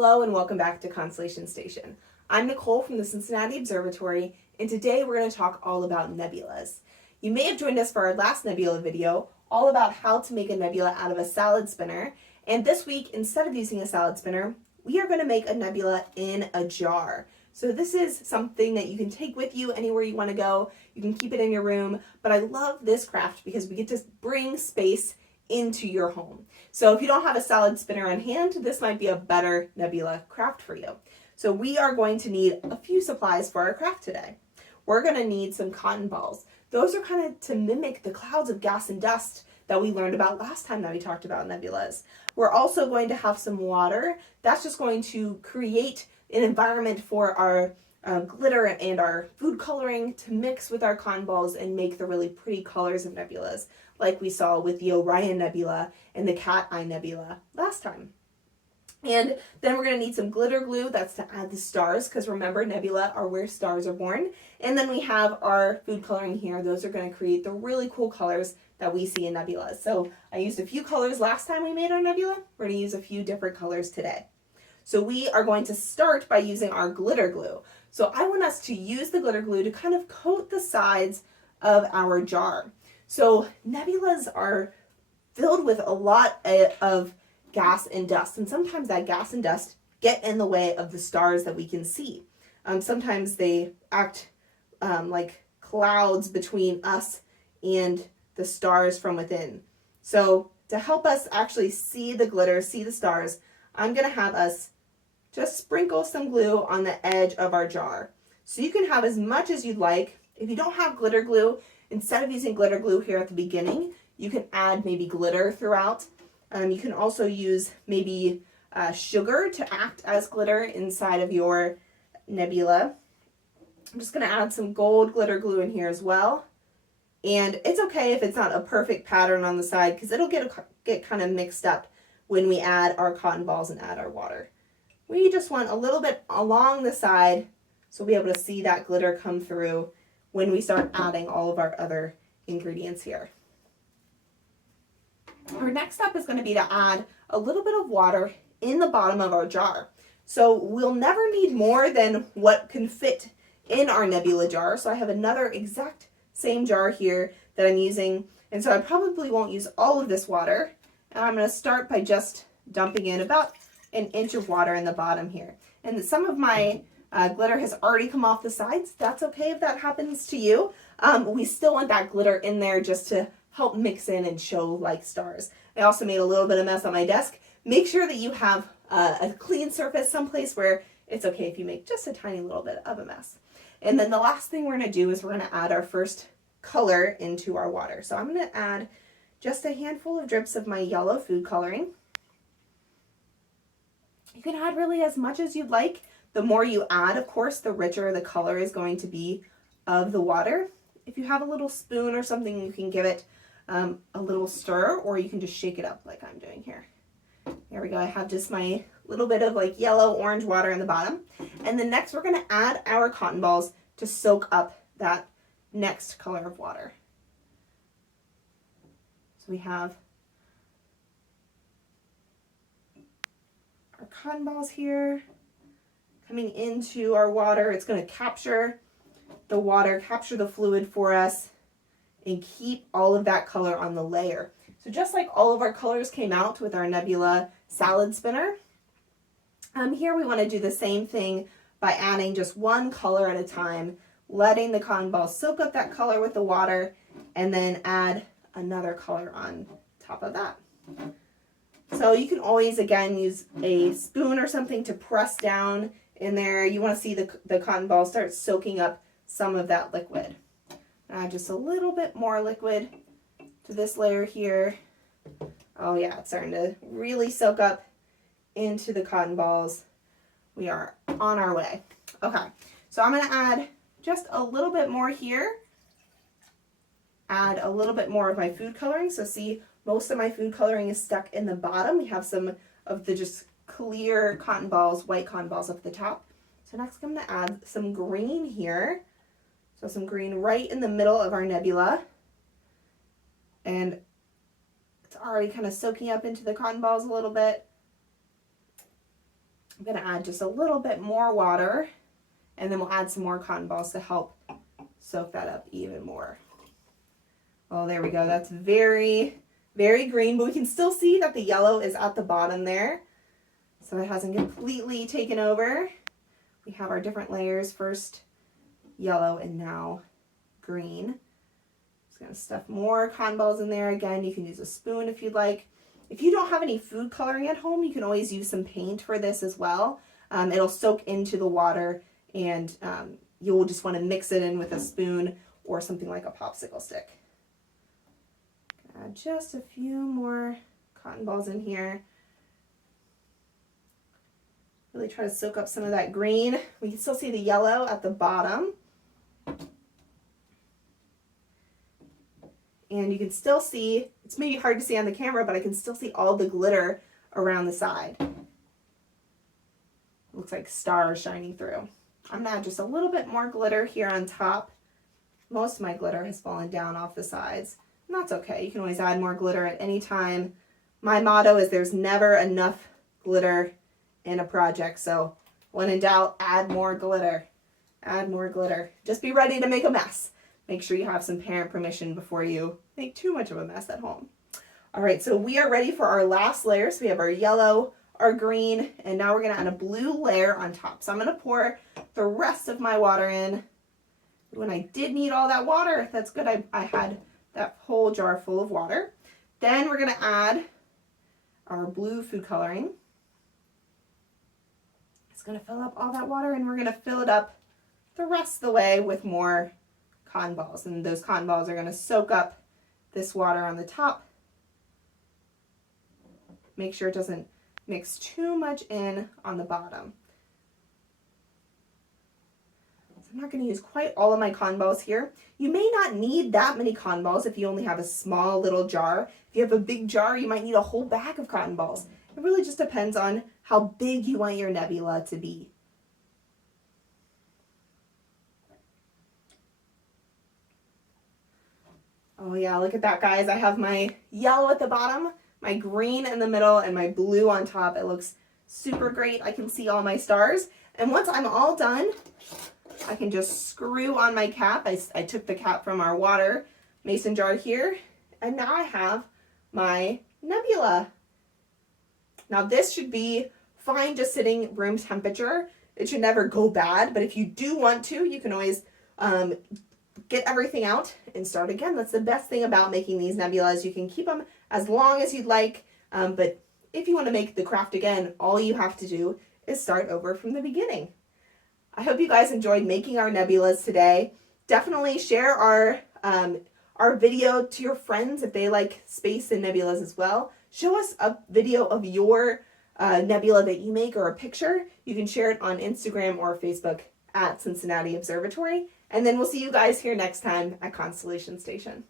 Hello and welcome back to Constellation Station. I'm Nicole from the Cincinnati Observatory, and today we're going to talk all about nebulas. You may have joined us for our last nebula video, all about how to make a nebula out of a salad spinner. And this week, instead of using a salad spinner, we are going to make a nebula in a jar. So this is something that you can take with you anywhere you want to go. You can keep it in your room, but I love this craft because we get to bring space into your home. So if you don't have a salad spinner on hand, this might be a better nebula craft for you. So we are going to need a few supplies for our craft today. We're going to need some cotton balls. Those are kind of to mimic the clouds of gas and dust that we learned about last time that we talked about nebulas. We're also going to have some water. That's just going to create an environment for our glitter and our food coloring to mix with our cotton balls and make the really pretty colors of nebulas, like we saw with the Orion Nebula and the Cat Eye Nebula last time. And then we're going to need some glitter glue. That's to add the stars, because remember, nebula are where stars are born. And then we have our food coloring here. Those are going to create the really cool colors that we see in nebulas. So I used a few colors last time we made our nebula. We're going to use a few different colors today. So we are going to start by using our glitter glue. So I want us to use the glitter glue to kind of coat the sides of our jar. So nebulas are filled with a lot of gas and dust, and sometimes that gas and dust get in the way of the stars that we can see. Sometimes they act like clouds between us and the stars from within. So to help us actually see the glitter, see the stars, I'm going to have us just sprinkle some glue on the edge of our jar. So you can have as much as you'd like. If you don't have glitter glue, instead of using glitter glue here at the beginning, you can add maybe glitter throughout. You can also use maybe sugar to act as glitter inside of your nebula. I'm just going to add some gold glitter glue in here as well. And it's okay if it's not a perfect pattern on the side, because it'll get kind of mixed up when we add our cotton balls and add our water. We just want a little bit along the side so we'll be able to see that glitter come through when we start adding all of our other ingredients here. Our next step is going to be to add a little bit of water in the bottom of our jar. So we'll never need more than what can fit in our nebula jar. So I have another exact same jar here that I'm using. And so I probably won't use all of this water. And I'm going to start by just dumping in about an inch of water in the bottom here. And some of my glitter has already come off the sides. That's okay if that happens to you. We still want that glitter in there just to help mix in and show like stars. I also made a little bit of mess on my desk. Make sure that you have a clean surface someplace where it's okay if you make just a tiny little bit of a mess. And then the last thing we're going to do is we're going to add our first color into our water. So I'm going to add just a handful of drips of my yellow food coloring. You can add really as much as you'd like. The more you add, of course, the richer the color is going to be of the water. If you have a little spoon or something, you can give it a little stir, or you can just shake it up like I'm doing here. There we go. I have just my little bit of like yellow orange water in the bottom. And then next we're going to add our cotton balls to soak up that next color of water. So we have our cotton balls here coming into our water. It's going to capture the water, capture the fluid for us, and keep all of that color on the layer. So just like all of our colors came out with our nebula salad spinner, here we want to do the same thing by adding just one color at a time, letting the cotton balls soak up that color with the water, and then add another color on top of that. So you can always, again, use a spoon or something to press down in there. You want to see the cotton balls start soaking up some of that liquid. Add just a little bit more liquid to this layer here. Oh yeah, it's starting to really soak up into the cotton balls. We are on our way. Okay, so I'm going to add just a little bit more here. Add a little bit more of my food coloring. So see, most of my food coloring is stuck in the bottom. We have some of the just clear cotton balls, white cotton balls up at the top. So next I'm going to add some green here. So some green right in the middle of our nebula. And it's already kind of soaking up into the cotton balls a little bit. I'm going to add just a little bit more water, and then we'll add some more cotton balls to help soak that up even more. Oh, there we go. That's very, very green, but we can still see that the yellow is at the bottom there. So it hasn't completely taken over. We have our different layers, first yellow and now green. Just gonna stuff more cotton balls in there. Again, you can use a spoon if you'd like. If you don't have any food coloring at home, you can always use some paint for this as well. It'll soak into the water, and you'll just want to mix it in with a spoon or something like a popsicle stick. Add just a few more cotton balls in here. Really try to soak up some of that green. We can still see the yellow at the bottom. And you can still see, it's maybe hard to see on the camera, but I can still see all the glitter around the side. Looks like stars shining through. I'm gonna add just a little bit more glitter here on top. Most of my glitter has fallen down off the sides. And that's okay. You can always add more glitter at any time. My motto is there's never enough glitter in a project. So when in doubt, add more glitter. Add more glitter. Just be ready to make a mess. Make sure you have some parent permission before you make too much of a mess at home. All right, so we are ready for our last layer. So we have our yellow, our green, and now we're gonna add a blue layer on top. So I'm gonna pour the rest of my water in. When I did need all that water, that's good. I had that whole jar full of water. Then we're gonna add our blue food coloring. It's gonna fill up all that water, and we're gonna fill it up the rest of the way with more cotton balls. And those cotton balls are gonna soak up this water on the top. Make sure it doesn't mix too much in on the bottom. I'm not going to use quite all of my cotton balls here. You may not need that many cotton balls if you only have a small little jar. If you have a big jar, you might need a whole bag of cotton balls. It really just depends on how big you want your nebula to be. Oh yeah, look at that, guys. I have my yellow at the bottom, my green in the middle, and my blue on top. It looks super great. I can see all my stars. And once I'm all done, I can just screw on my cap. I took the cap from our water mason jar here, and now I have my nebula. Now this should be fine just sitting room temperature. It should never go bad, but if you do want to, you can always get everything out and start again. That's the best thing about making these nebulas. You can keep them as long as you'd like, but if you want to make the craft again, all you have to do is start over from the beginning. I hope you guys enjoyed making our nebulas today. Definitely share our video to your friends if they like space and nebulas as well. Show us a video of your nebula that you make or a picture. You can share it on Instagram or Facebook at Cincinnati Observatory. And then we'll see you guys here next time at Constellation Station.